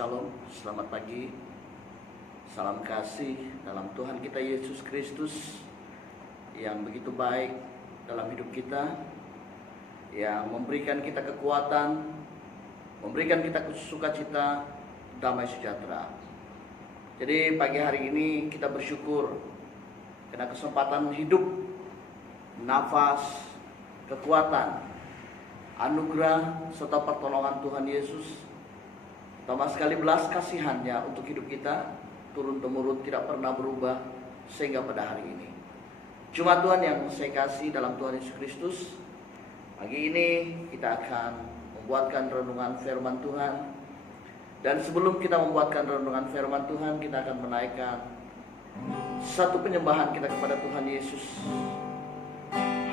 Shalom, selamat pagi. Salam kasih dalam Tuhan kita Yesus Kristus yang begitu baik dalam hidup kita, yang memberikan kita kekuatan, memberikan kita sukacita, damai sejahtera. Jadi pagi hari ini kita bersyukur karena kesempatan hidup, nafas, kekuatan, anugerah serta pertolongan Tuhan Yesus. Pertama sekali belas kasihannya untuk hidup kita turun-temurun tidak pernah berubah sehingga pada hari ini. Cuma Tuhan yang saya kasih dalam Tuhan Yesus Kristus. Pagi ini kita akan membuatkan renungan firman Tuhan. Dan sebelum kita membuatkan renungan firman Tuhan, kita akan menaikkan satu penyembahan kita kepada Tuhan Yesus.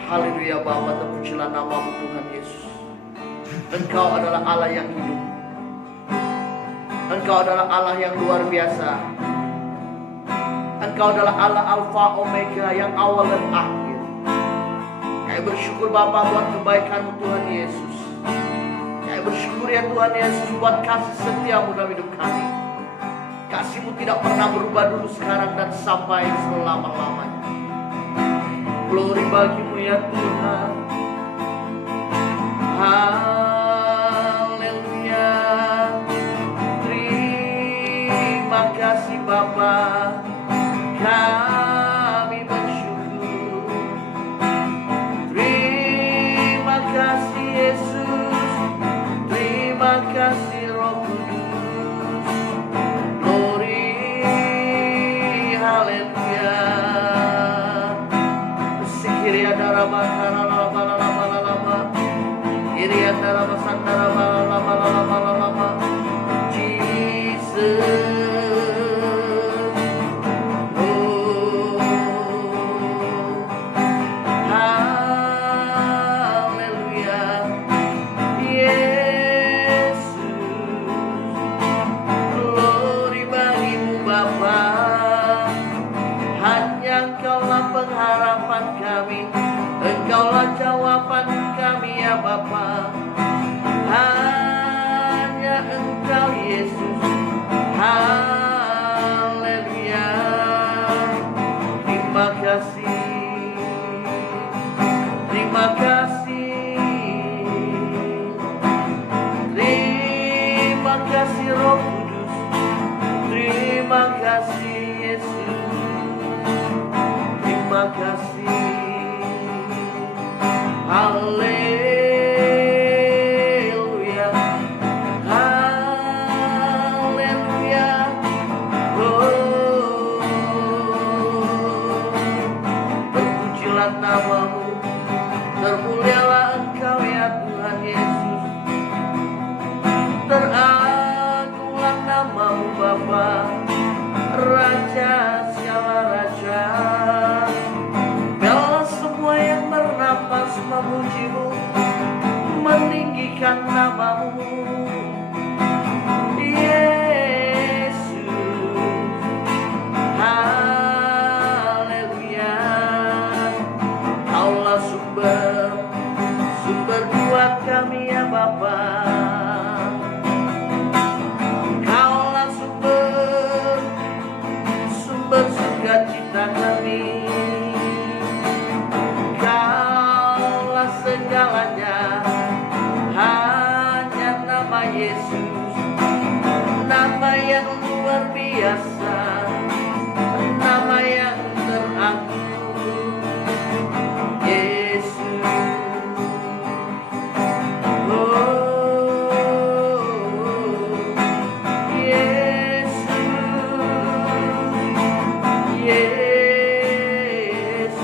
Haleluya Bapa, terpujilah nama-Mu Tuhan Yesus. Engkau adalah Allah yang hidup. Engkau adalah Allah yang luar biasa. Engkau adalah Allah Alfa Omega, yang awal dan akhir. Kami bersyukur Bapa buat kebaikan-Mu Tuhan Yesus. Kami bersyukur ya Tuhan Yesus buat kasih setia-Mu dalam hidup kami. Kasih-Mu tidak pernah berubah dulu, sekarang dan sampai selama-lamanya. Glory bagi-Mu ya Tuhan. Terima kasih Bapa, kami bersyukur. Terima kasih Yesus, terima kasih Roh Kudus. Glory, haleluya. Sikiri adara bakara lama lama lama, iri adara basantara lama lama lama. Jesus. Pengharapan kami, Engkaulah jawaban kami ya Bapa. Hanya Engkau Yesus. Haleluya. Terima kasih. Terima kasih. Terima kasih Roh Kudus. Terima kasih Yesus. Terima kasih. Haleluya. Haleluya. Oh, terpujilah nama-Mu, termulialah Engkau ya Tuhan Yesus. Teragunglah nama-Mu Bapa, Raja segala raja. Memuji-Mu, meninggikan nama-Mu Yesus. Haleluya. Kaulah sumber kuat kami ya Bapa. Kaulah sumber sukacita kami. Segalanya hanya nama Yesus, nama yang luar biasa, nama yang teragung, Yesus. Oh, Yesus, Yesus.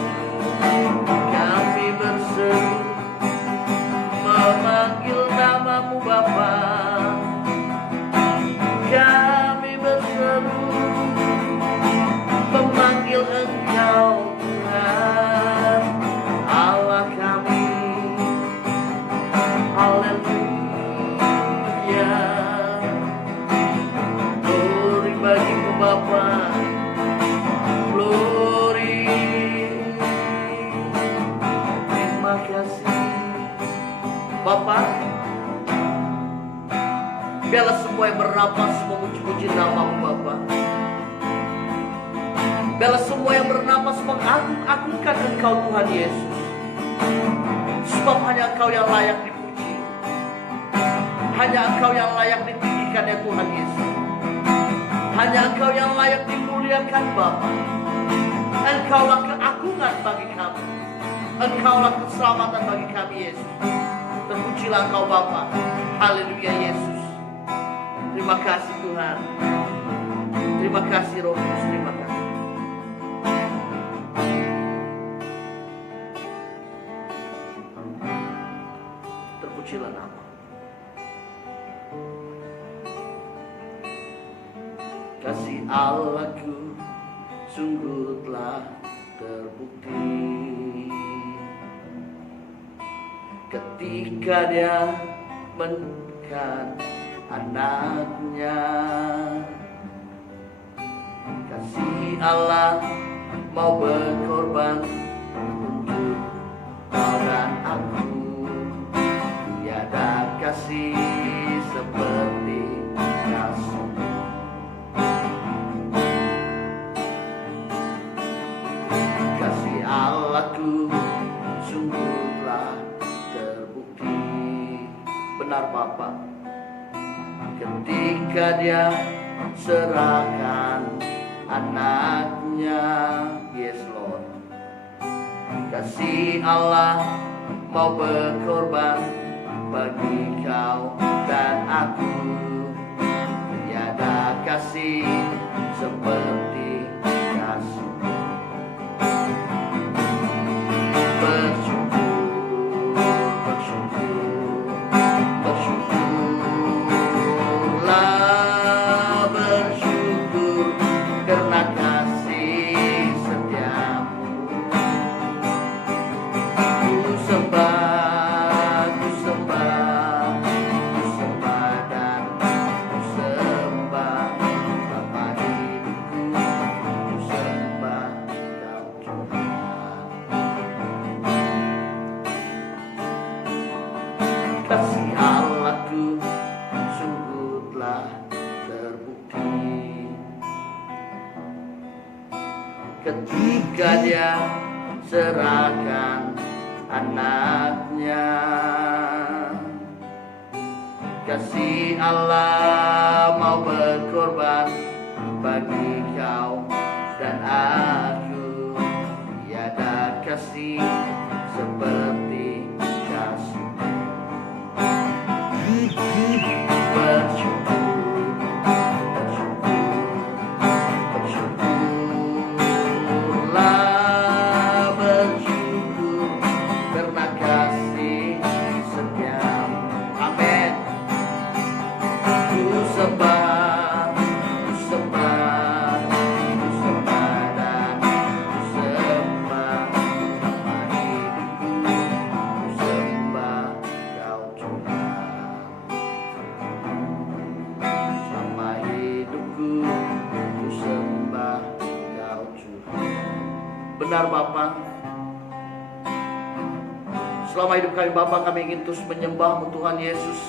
Kami berseru memanggil nama-Mu Bapa. Kami berseru memanggil Engkau Tuhan Allah kami. Haleluya. Glory bagi-Mu Bapa. Glory. Terima kasih Bapa. Biarlah semua yang bernapas Terpuji nama-Mu Bapa. Biarlah semua yang bernapas mengagung-agungkan Engkau Tuhan Yesus. Sebab hanya Engkau yang layak dipuji. Hanya Engkau yang layak ditinggikan ya Tuhan Yesus. Hanya Engkau yang layak dimuliakan Bapa. Engkaulah keagungan bagi kami. Engkaulah keselamatan bagi kami Yesus. Terpujilah Engkau Bapa. Haleluya Yesus. Terima kasih Tuhan. Terima kasih Roh Kudus. Terima kasih. Terpujilah nama. Kasih Allahku sungguh telah terbukti ketika Dia memberikan anaknya. Kasih Allah mau berkorban untuk kau dan aku. Tiada kasih seperti kasih. Kasih Allahku sungguh telah terbukti. Benar Bapa. Ketika Dia serahkan anaknya. Yes Lord. Kasih Allah mau berkorban bagi kau dan aku. Tiada kasih seperti kasih. Bersyukur, bersyukur, bersyukurlah, bersyukur karena kasih setiamu. Ku sembah, ku sembah, ku sembah dan ku sembah selama hidupku. Ku sembah Kau Tuhan. Kasih Allahku sungguh telah terbukti ketika Dia serahkan anaknya. Kasih Allah mau berkorban bagi kau dan aku. Tiada kasih seperti kasih. Bersyukur, bersyukur, bersyukurlah, bersyukur karena kasih setiamu. Amin. Ku sembah, ku sembah, ku sembah dan ku sembah selama hidupku. Ku sembah Kau Tuhan. Selama hidupku ku sembah Kau Tuhan. Benar Bapa. Selama hidup kami Bapa, kami ingin terus menyembah-Mu Tuhan Yesus.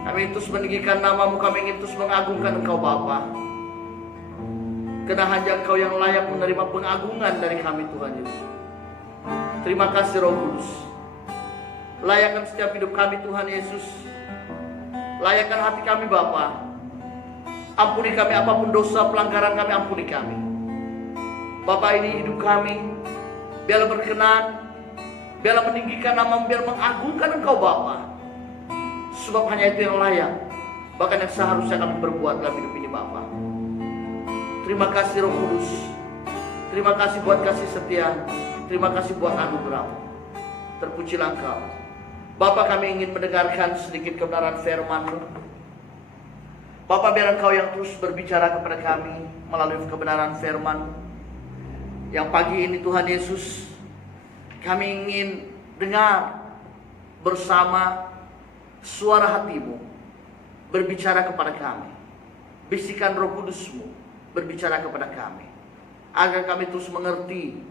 Kami ingin terus meninggikan nama-Mu, kami ingin terus mengagungkan Engkau Bapa. Karena hanya Engkau yang layak menerima pengagungan dari kami Tuhan Yesus. Terima kasih Roh Kudus. Layakkan setiap hidup kami Tuhan Yesus. Layakkan hati kami Bapa. Ampuni kami apapun dosa pelanggaran kami, ampuni kami. Bapa, ini hidup kami. Biarlah berkenan. Biarlah meninggikan nama-Mu, biar mengagungkan Engkau Bapa. Sebab hanya itu yang layak. Bahkan yang seharusnya kami berbuat dalam hidup ini Bapa. Terima kasih Roh Kudus. Terima kasih buat kasih setia. Terima kasih buat anugerah-Mu. Terpujilah Engkau. Bapa, kami ingin mendengarkan sedikit kebenaran firman-Mu. Bapa, biar Engkau yang terus berbicara kepada kami melalui kebenaran firman. Yang pagi ini Tuhan Yesus, kami ingin dengar bersama suara hati-Mu berbicara kepada kami. Bisikan Roh Kudus-Mu berbicara kepada kami, agar kami terus mengerti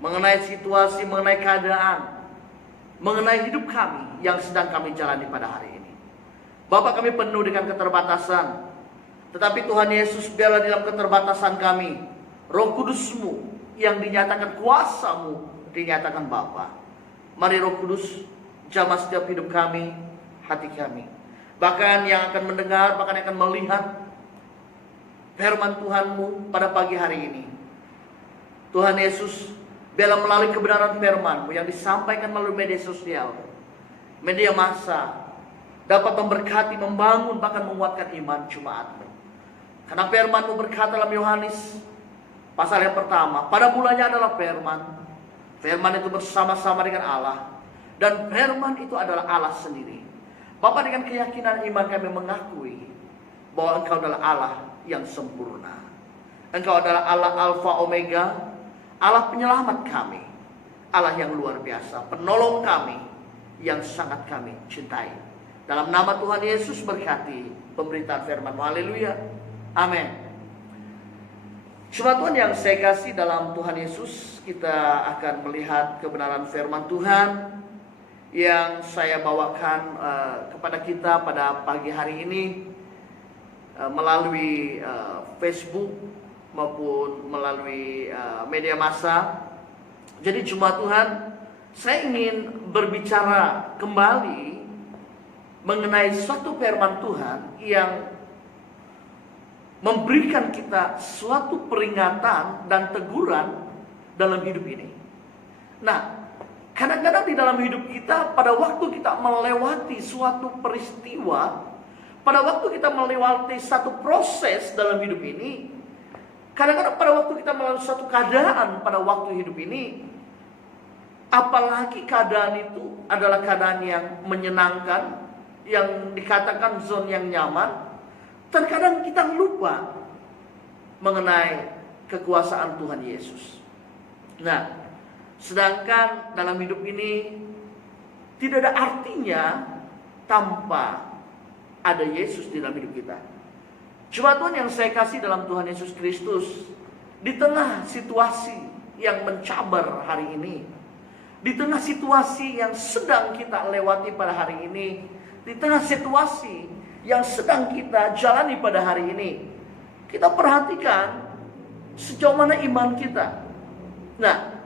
mengenai situasi, mengenai keadaan, mengenai hidup kami yang sedang kami jalani pada hari ini. Bapa, kami penuh dengan keterbatasan. Tetapi Tuhan Yesus, biarlah dalam keterbatasan kami, Roh Kudus-Mu yang dinyatakan kuasa-Mu, dinyatakan Bapa. Mari Roh Kudus, jamah setiap hidup kami, hati kami. Bahkan yang akan mendengar, bahkan yang akan melihat firman Tuhan-Mu pada pagi hari ini. Tuhan Yesus, biarlah melalui kebenaran firman-Mu yang disampaikan melalui media sosial, media massa, dapat memberkati, membangun, bahkan menguatkan iman jemaat-Mu. Karena firman-Mu berkata dalam Yohanes pasal yang pertama, pada mulanya adalah firman. Firman itu bersama-sama dengan Allah. Dan firman itu adalah Allah sendiri. Bapa, dengan keyakinan iman kami mengakui bahwa Engkau adalah Allah yang sempurna. Engkau adalah Allah Alfa Omega, Allah penyelamat kami, Allah yang luar biasa, penolong kami yang sangat kami cintai. Dalam nama Tuhan Yesus berkati pemberitaan firman. Haleluya. Amin. Jemaat Tuhan yang saya kasih dalam Tuhan Yesus, kita akan melihat kebenaran firman Tuhan yang saya bawakan kepada kita pada pagi hari ini melalui Facebook maupun melalui media massa. Jadi jemaat Tuhan, saya ingin berbicara kembali mengenai suatu firman Tuhan yang memberikan kita suatu peringatan dan teguran dalam hidup ini. Nah, kadang-kadang di dalam hidup kita, pada waktu kita melewati suatu peristiwa, pada waktu kita melewati satu proses dalam hidup ini, kadang-kadang pada waktu kita melalui suatu keadaan pada waktu hidup ini, apalagi keadaan itu adalah keadaan yang menyenangkan, yang dikatakan zona yang nyaman, terkadang kita lupa mengenai kekuasaan Tuhan Yesus. Nah, sedangkan dalam hidup ini tidak ada artinya tanpa ada Yesus di dalam hidup kita. Jemaat Tuhan yang saya kasih dalam Tuhan Yesus Kristus, di tengah situasi yang mencabar hari ini, di tengah situasi yang sedang kita lewati pada hari ini, di tengah situasi yang sedang kita jalani pada hari ini, kita perhatikan sejauh mana iman kita. Nah,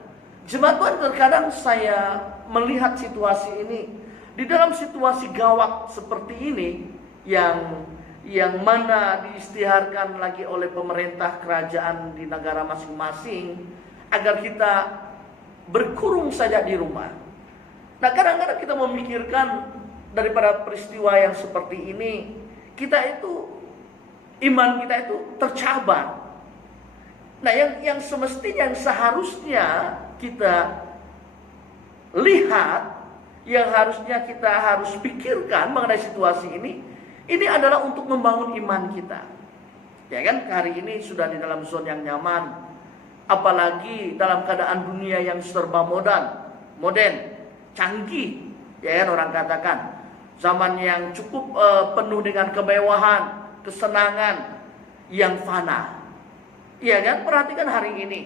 jemaat Tuhan, terkadang saya melihat situasi ini, di dalam situasi gawat seperti ini, yang mana diisytiharkan lagi oleh pemerintah kerajaan di negara masing-masing, agar kita berkurung saja di rumah. Nah, kadang-kadang kita memikirkan daripada peristiwa yang seperti ini, iman kita itu tercabar. Nah, yang semestinya, yang seharusnya kita lihat, yang harusnya kita harus pikirkan mengenai situasi ini adalah untuk membangun iman kita. Ya kan, hari ini sudah di dalam zona yang nyaman, apalagi dalam keadaan dunia yang serba modern, canggih, ya kan orang katakan. Zaman yang cukup penuh dengan kemewahan, kesenangan yang fana. Iya kan? Perhatikan hari ini.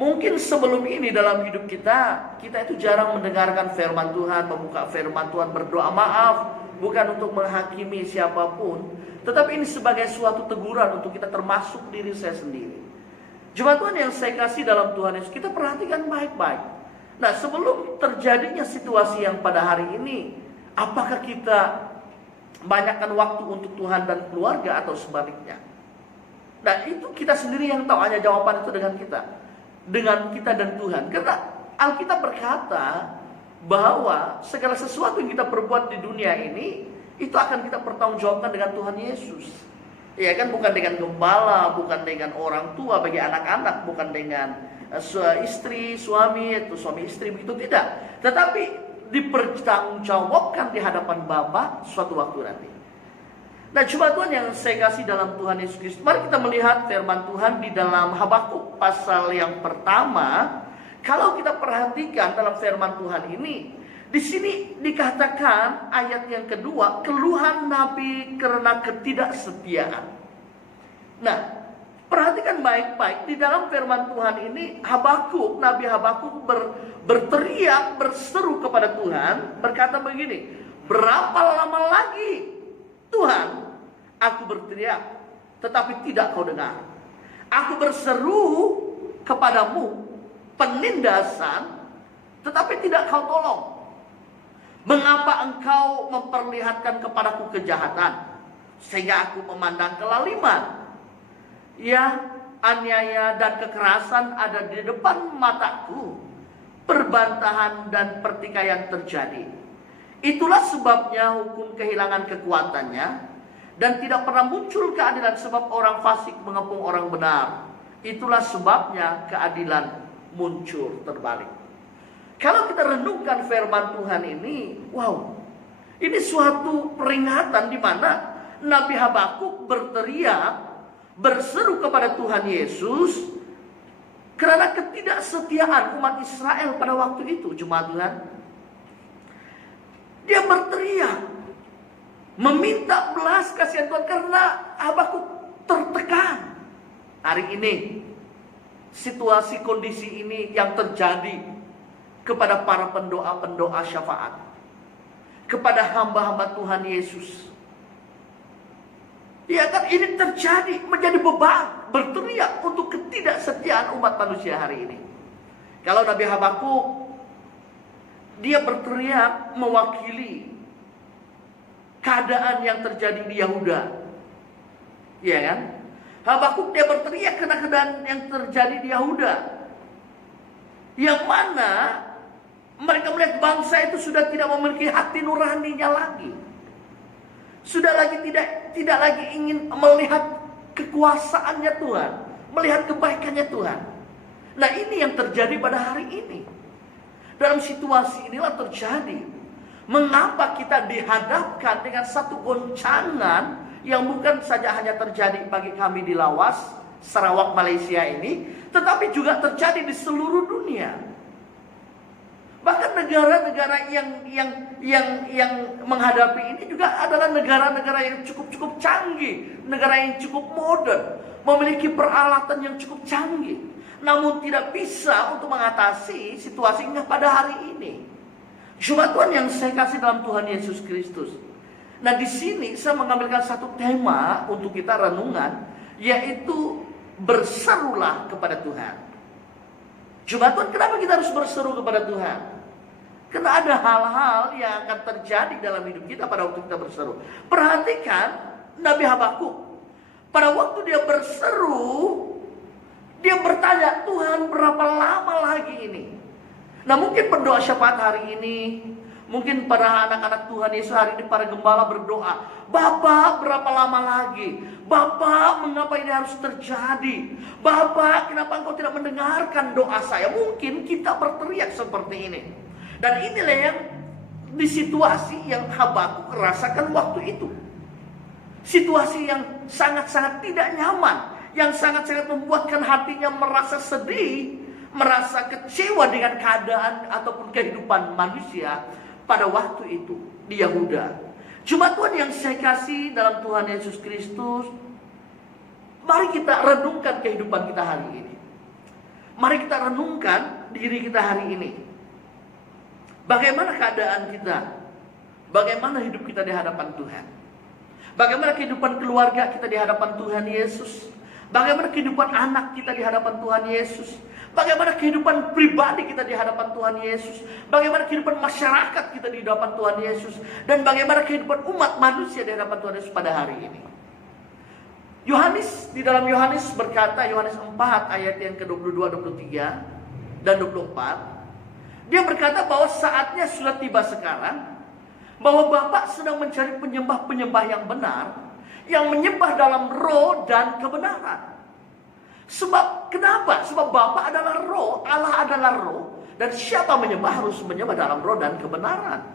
Mungkin sebelum ini dalam hidup kita itu jarang mendengarkan firman Tuhan, membuka firman Tuhan, berdoa maaf, bukan untuk menghakimi siapapun, tetapi ini sebagai suatu teguran untuk kita, termasuk diri saya sendiri. Jemaat Tuhan yang saya kasih dalam Tuhan Yesus, kita perhatikan baik-baik. Nah, sebelum terjadinya situasi yang pada hari ini, apakah kita banyakkan waktu untuk Tuhan dan keluarga atau sebaliknya? Nah, itu kita sendiri yang tahu, hanya jawaban itu dengan kita dan Tuhan. Karena Alkitab berkata bahwa segala sesuatu yang kita perbuat di dunia ini, itu akan kita pertanggungjawabkan dengan Tuhan Yesus. Ya kan, bukan dengan gembala, bukan dengan orang tua bagi anak-anak, bukan dengan istri, suami, atau suami istri, begitu tidak. Tetapi dipertanggungjawabkan di hadapan Bapa suatu waktu nanti. Nah, jemaat Tuhan yang saya kasih dalam Tuhan Yesus Kristus, mari kita melihat firman Tuhan di dalam Habakuk pasal yang pertama. Kalau kita perhatikan dalam firman Tuhan ini, di sini dikatakan ayat yang kedua, keluhan nabi karena ketidaksetiaan. Nah, perhatikan baik-baik di dalam firman Tuhan ini, Nabi Habakuk berteriak, berseru kepada Tuhan, berkata begini, berapa lama lagi Tuhan, aku berteriak, tetapi tidak kau dengar. Aku berseru kepadamu penindasan, tetapi tidak kau tolong. Mengapa engkau memperlihatkan kepadaku kejahatan, sehingga aku memandang kelaliman? Ya, aniaya dan kekerasan ada di depan mataku. Perbantahan dan pertikaian terjadi. Itulah sebabnya hukum kehilangan kekuatannya, dan tidak pernah muncul keadilan sebab orang fasik mengepung orang benar. Itulah sebabnya keadilan muncul terbalik. Kalau kita renungkan firman Tuhan ini, wow, ini suatu peringatan di mana Nabi Habakuk berteriak, berseru kepada Tuhan Yesus karena ketidaksetiaan umat Israel pada waktu itu. Jemaat Tuhan, dia berteriak meminta belas kasihan Tuhan karena Habakuk tertekan. Hari ini situasi kondisi ini yang terjadi kepada para pendoa-pendoa syafaat, kepada hamba-hamba Tuhan Yesus. Ya kan, ini terjadi menjadi beban, berteriak untuk ketidaksetiaan umat manusia hari ini. Kalau Nabi Habakuk, dia berteriak mewakili keadaan yang terjadi di Yahuda, ya kan? Habakuk dia berteriak karena keadaan yang terjadi di Yahuda, yang mana mereka melihat bangsa itu sudah tidak memiliki hati nuraninya lagi, sudah lagi tidak lagi ingin melihat kekuasaannya Tuhan, melihat kebaikannya Tuhan. Nah, ini yang terjadi pada hari ini. Dalam situasi inilah terjadi mengapa kita dihadapkan dengan satu goncangan yang bukan saja hanya terjadi bagi kami di Lawas, Sarawak, Malaysia ini, tetapi juga terjadi di seluruh dunia. Bahkan negara-negara yang menghadapi ini juga adalah negara-negara yang cukup canggih, negara yang cukup modern, memiliki peralatan yang cukup canggih, namun tidak bisa untuk mengatasi situasinya pada hari ini. Jemaat Tuhan yang saya kasih dalam Tuhan Yesus Kristus. Nah, di sini saya mengambilkan satu tema untuk kita renungan, yaitu berserulah kepada Tuhan. Jemaat Tuhan, kenapa kita harus berseru kepada Tuhan? Karena ada hal-hal yang akan terjadi dalam hidup kita pada waktu kita berseru. Perhatikan Nabi Habakuk. Pada waktu dia berseru, dia bertanya, Tuhan, berapa lama lagi ini? Nah, mungkin pendoa syafaat hari ini, mungkin para anak-anak Tuhan Yesus hari ini, para gembala berdoa, Bapak, berapa lama lagi? Bapak, mengapa ini harus terjadi? Bapak, kenapa engkau tidak mendengarkan doa saya? Mungkin kita berteriak seperti ini. Dan inilah yang di situasi yang Habakuk rasakan waktu itu. Situasi yang sangat-sangat tidak nyaman, yang sangat-sangat membuatkan hatinya merasa sedih, merasa kecewa dengan keadaan ataupun kehidupan manusia pada waktu itu di Yahuda. Jemaat Tuhan yang saya kasih dalam Tuhan Yesus Kristus, mari kita renungkan kehidupan kita hari ini. Mari kita renungkan diri kita hari ini. Bagaimana keadaan kita? Bagaimana hidup kita di hadapan Tuhan? Bagaimana kehidupan keluarga kita di hadapan Tuhan Yesus? Bagaimana kehidupan anak kita di hadapan Tuhan Yesus? Bagaimana kehidupan pribadi kita di hadapan Tuhan Yesus? Bagaimana kehidupan masyarakat kita di hadapan Tuhan Yesus? Dan bagaimana kehidupan umat manusia di hadapan Tuhan Yesus pada hari ini? Yohanes, di dalam Yohanes berkata, Yohanes 4 ayat yang ke-22, 23 dan 24, dia berkata bahwa saatnya sudah tiba sekarang, bahwa Bapa sedang mencari penyembah-penyembah yang benar, yang menyembah dalam roh dan kebenaran. Sebab kenapa? Sebab Bapa adalah roh, Allah adalah roh, dan siapa menyembah harus menyembah dalam roh dan kebenaran.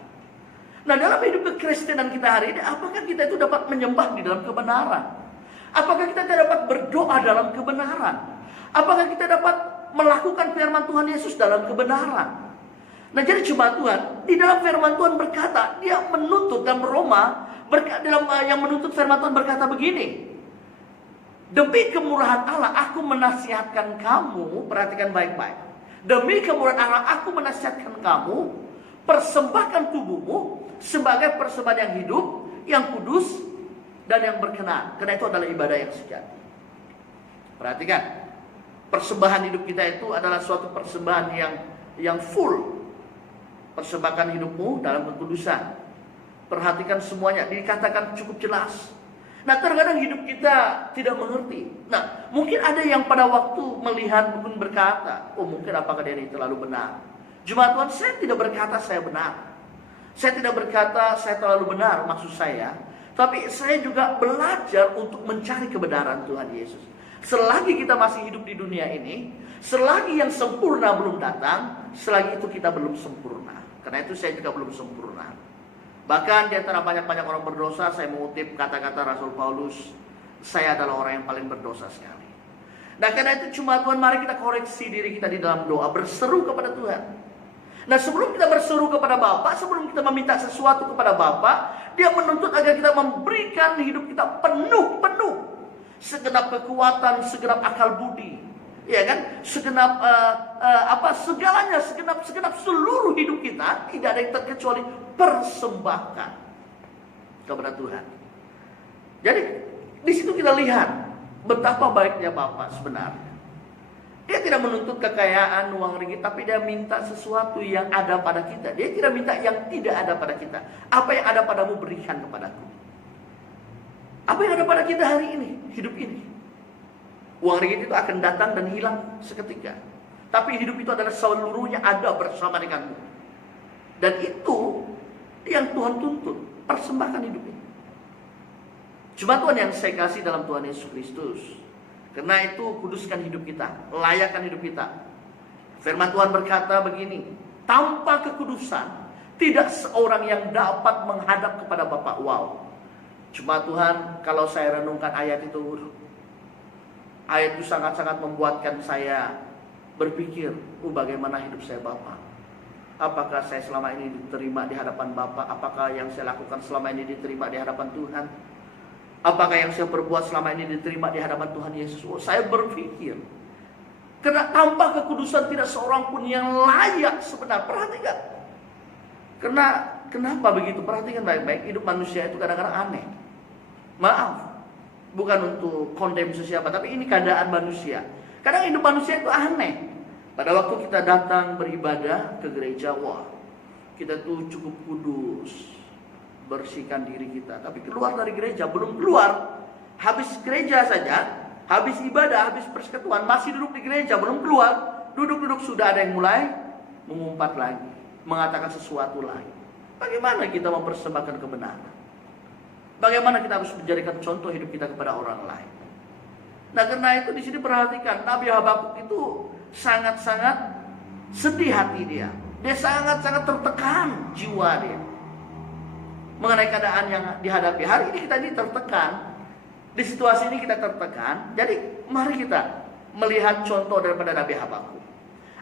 Nah, dalam hidup kekristenan kita hari ini, apakah kita itu dapat menyembah di dalam kebenaran? Apakah kita dapat berdoa dalam kebenaran? Apakah kita dapat melakukan firman Tuhan Yesus dalam kebenaran? Nah, jadi jemaat Tuhan, di dalam firman Tuhan berkata, dia menuntut dalam Roma, yang menuntut firman Tuhan berkata begini, demi kemurahan Allah aku menasihatkan kamu, perhatikan baik-baik, demi kemurahan Allah aku menasihatkan kamu, persembahkan tubuhmu sebagai persembahan yang hidup, yang kudus, dan yang berkenan. Karena itu adalah ibadah yang sejati. Perhatikan, persembahan hidup kita itu adalah suatu persembahan yang full. Persembahkan hidupmu dalam kekudusan. Perhatikan semuanya, dikatakan cukup jelas. Nah, terkadang hidup kita tidak mengerti. Nah, mungkin ada yang pada waktu melihat mungkin berkata, oh mungkin apakah dia ini terlalu benar. Jemaat Tuhan, saya tidak berkata saya benar. Saya tidak berkata saya terlalu benar, maksud saya. Tapi saya juga belajar untuk mencari kebenaran Tuhan Yesus. Selagi kita masih hidup di dunia ini, selagi yang sempurna belum datang, selagi itu kita belum sempurna. Karena itu saya juga belum sempurna. Bahkan di antara banyak-banyak orang berdosa, saya mengutip kata-kata Rasul Paulus, saya adalah orang yang paling berdosa sekali. Nah, karena itu cuma Tuhan, mari kita koreksi diri kita di dalam doa, berseru kepada Tuhan. Nah, sebelum kita berseru kepada Bapa, sebelum kita meminta sesuatu kepada Bapa, Dia menuntut agar kita memberikan hidup kita penuh, segenap kekuatan, segenap akal budi, ya kan? Segenap segalanya, segenap seluruh hidup kita, tidak ada yang terkecuali persembahkan kepada Tuhan. Jadi di situ kita lihat betapa baiknya Bapa sebenarnya. Dia tidak menuntut kekayaan, uang ringgit, tapi Dia minta sesuatu yang ada pada kita. Dia tidak minta yang tidak ada pada kita. Apa yang ada padamu berikan kepadaku. Apa yang ada pada kita hari ini, hidup ini. Uang ringgit itu akan datang dan hilang seketika. Tapi hidup itu adalah seluruhnya ada bersama denganmu. Dan itu yang Tuhan tuntut, persembahkan hidup ini. Cuma Tuhan yang saya kasih dalam Tuhan Yesus Kristus. Karena itu kuduskan hidup kita, layakkan hidup kita. Firman Tuhan berkata begini, tanpa kekudusan tidak seorang yang dapat menghadap kepada Bapa. Wow. Cuma Tuhan, kalau saya renungkan ayat itu sangat-sangat membuatkan saya berpikir, bagaimana hidup saya Bapa? Apakah saya selama ini diterima di hadapan Bapa? Apakah yang saya lakukan selama ini diterima di hadapan Tuhan? Apakah yang saya perbuat selama ini diterima di hadapan Tuhan Yesus? Saya berpikir, karena tanpa kekudusan tidak seorang pun yang layak sebenarnya. Perhatikan. Kenapa begitu? Perhatikan baik-baik. Hidup manusia itu kadang-kadang aneh. Maaf, bukan untuk kondem siapa, tapi ini keadaan manusia. Kadang hidup manusia itu aneh. Pada waktu kita datang beribadah ke gereja, wah, kita tuh cukup kudus, bersihkan diri kita. Tapi keluar dari gereja, belum keluar, habis gereja saja, habis ibadah, habis persekutuan, masih duduk di gereja, belum keluar, duduk-duduk sudah ada yang mulai mengumpat lagi, mengatakan sesuatu lagi. Bagaimana kita mempersembahkan kebenaran? Bagaimana kita harus menjadikan contoh hidup kita kepada orang lain? Nah, karena itu di sini perhatikan, Nabi Habakuk itu sangat-sangat sedih hati dia. Dia sangat-sangat tertekan jiwa dia mengenai keadaan yang dihadapi. Hari ini kita ini tertekan. Di situasi ini kita tertekan. Jadi mari kita melihat contoh daripada Nabi Habakuk.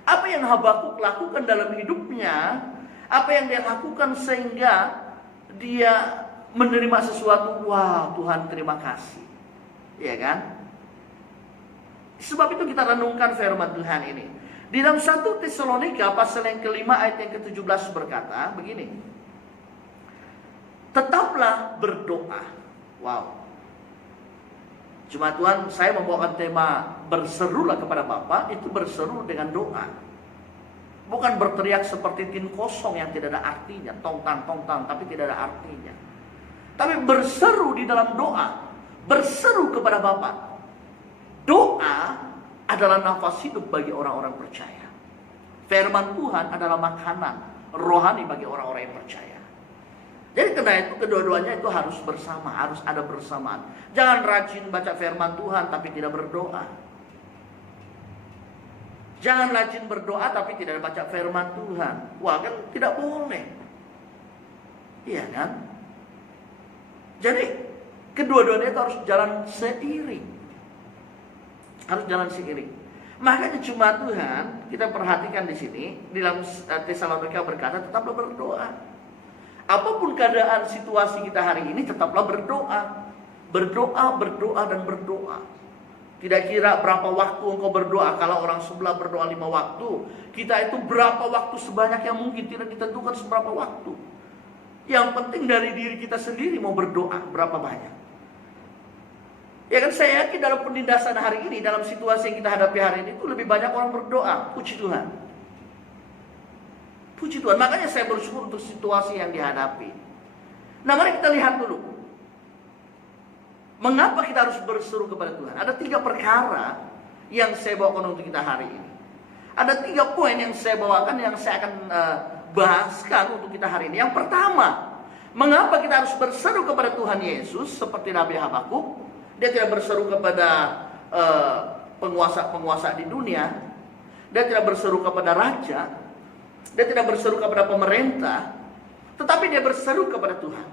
Apa yang Habakuk lakukan dalam hidupnya, apa yang dia lakukan sehingga dia menerima sesuatu. Wah, Tuhan terima kasih. Iya kan? Sebab itu kita renungkan firman Tuhan ini. Di dalam 1 Tesalonika pasal yang kelima ayat yang ke-17 berkata begini. Tetaplah berdoa. Wow. Cuma Tuhan, saya membawakan tema berserulah kepada Bapa, itu berseru dengan doa. Bukan berteriak seperti tin kosong yang tidak ada artinya, tong-tang, tapi tidak ada artinya. Tapi berseru di dalam doa, berseru kepada Bapa. Doa adalah nafas hidup bagi orang-orang percaya. Firman Tuhan adalah makanan rohani bagi orang-orang yang percaya. Jadi karena itu kedua-duanya itu harus bersama, harus ada bersamaan. Jangan rajin baca firman Tuhan tapi tidak berdoa. Jangan rajin berdoa tapi tidak baca firman Tuhan. Wah, kan tidak boleh. Iya kan? Jadi kedua-duanya itu harus jalan seiring. Harus jalan seiring. Makanya cuma Tuhan, kita perhatikan di sini, di dalam Tesalonika berkata tetaplah berdoa. Apapun keadaan situasi kita hari ini, tetaplah berdoa. Berdoa, dan berdoa. Tidak kira berapa waktu engkau berdoa. Kalau orang sebelah berdoa 5 waktu, kita itu berapa waktu sebanyak yang mungkin. Tidak ditentukan seberapa waktu. Yang penting dari diri kita sendiri mau berdoa berapa banyak. Ya kan, saya yakin dalam penindasan hari ini, dalam situasi yang kita hadapi hari ini itu lebih banyak orang berdoa. Puji Tuhan. Puji Tuhan. Makanya saya bersyukur untuk situasi yang dihadapi. Nah, mari kita lihat dulu. Mengapa kita harus berseru kepada Tuhan? Ada 3 perkara yang saya bawakan untuk kita hari ini. Ada 3 poin yang saya bawakan, yang saya akan bahaskan untuk kita hari ini. Yang pertama, mengapa kita harus berseru kepada Tuhan Yesus seperti Nabi Habakuk? Dia tidak berseru kepada penguasa-penguasa di dunia. Dia tidak berseru kepada raja. Dia tidak berseru kepada pemerintah. Tetapi dia berseru kepada Tuhan.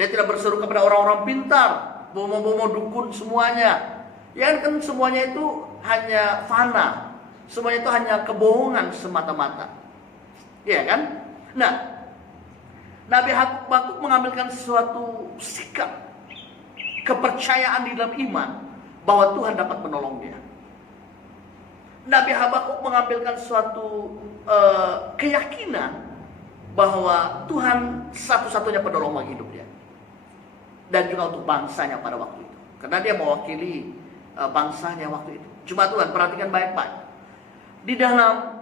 Dia tidak berseru kepada orang-orang pintar, bomo-bomo dukun semuanya. Ya kan, semuanya itu hanya fana. Semuanya itu hanya kebohongan semata-mata. Ya kan? Nah, Nabi Habakuk mengambilkan suatu sikap, kepercayaan di dalam iman bahwa Tuhan dapat menolong dia. Nabi Habakuk mengambilkan suatu keyakinan bahwa Tuhan satu-satunya penolong bagi hidup dia. Dan juga untuk bangsanya pada waktu itu. Karena dia mewakili bangsanya waktu itu. Cuma Tuhan, perhatikan baik-baik. Di dalam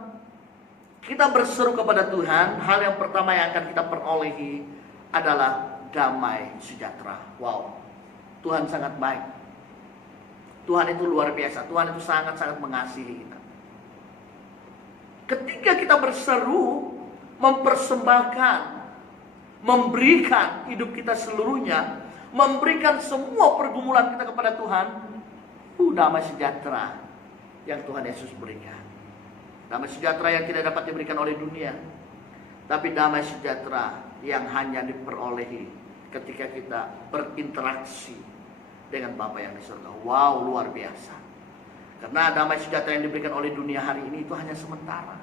kita berseru kepada Tuhan, hal yang pertama yang akan kita perolehi adalah damai sejahtera. Wow, Tuhan sangat baik. Tuhan itu luar biasa. Tuhan itu sangat-sangat mengasihi kita. Ketika kita berseru, mempersembahkan, memberikan hidup kita seluruhnya, memberikan semua pergumulan kita kepada Tuhan, damai sejahtera yang Tuhan Yesus berikan. Damai sejahtera yang tidak dapat diberikan oleh dunia, tapi damai sejahtera yang hanya diperolehi ketika kita berinteraksi dengan Bapa yang di surga. Wow, luar biasa. Karena damai sejahtera yang diberikan oleh dunia hari ini itu hanya sementara.